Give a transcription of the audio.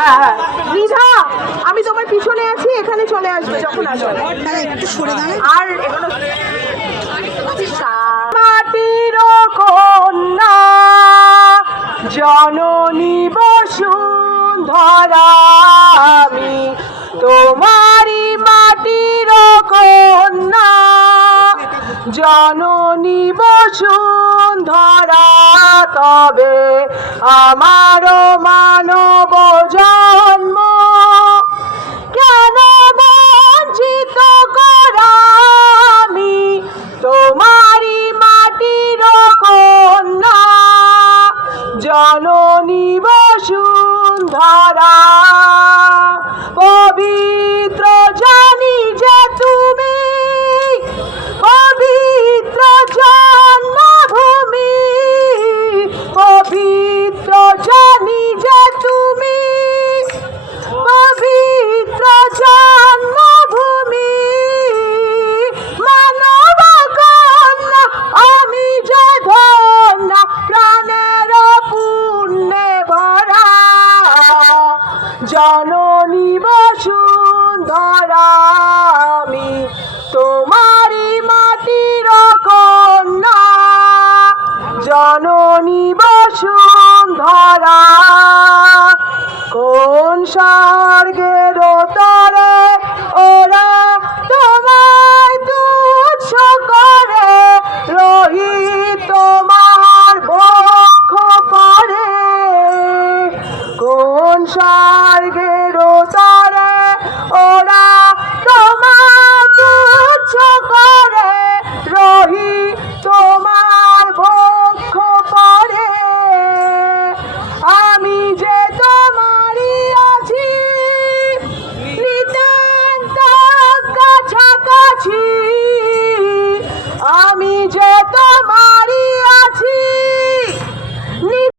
হ্যাঁ হ্যাঁ রিধা, আমি তোমার পিছনে আছি, এখানে চলে আসবে যখন আসবে। একটু সরে দাঁড়ান। আর এগুলো মাটির কন্যা জননী বসুন্ধরা, আমি তোমারি মাটির কন্যা জননী বসুন্ধরা, তবে আমার মানব জন্ম কেন বঞ্চিত করা, আমি তোমারি মাটির কন্যা জননী বসুন্ধরা। পবিত্র জানি যে তুমি পবিত্র জন্মভূমি, পবিত্র জানি যে তুমি পবিত্র জন্মভূমি, মানব কন্যা আমি যে ধন্য প্রাণের পুণ্যে ভরা, জননী বসুন্ধরা, আমি তোমারি মাটির কন্যা জননী বসুন্ধরা। কোন স্বর্গের তরে ওরা তোমায় তুচ্ছ করে, রহি তোমার বক্ষ পরে, কোন স্বর্গের তরে ওরা তোমায় তুচ্ছ করে, রহি তোমার বক্ষ পরে, আমি যে তোমারই আছি নিতান্ত কাছাকাছি,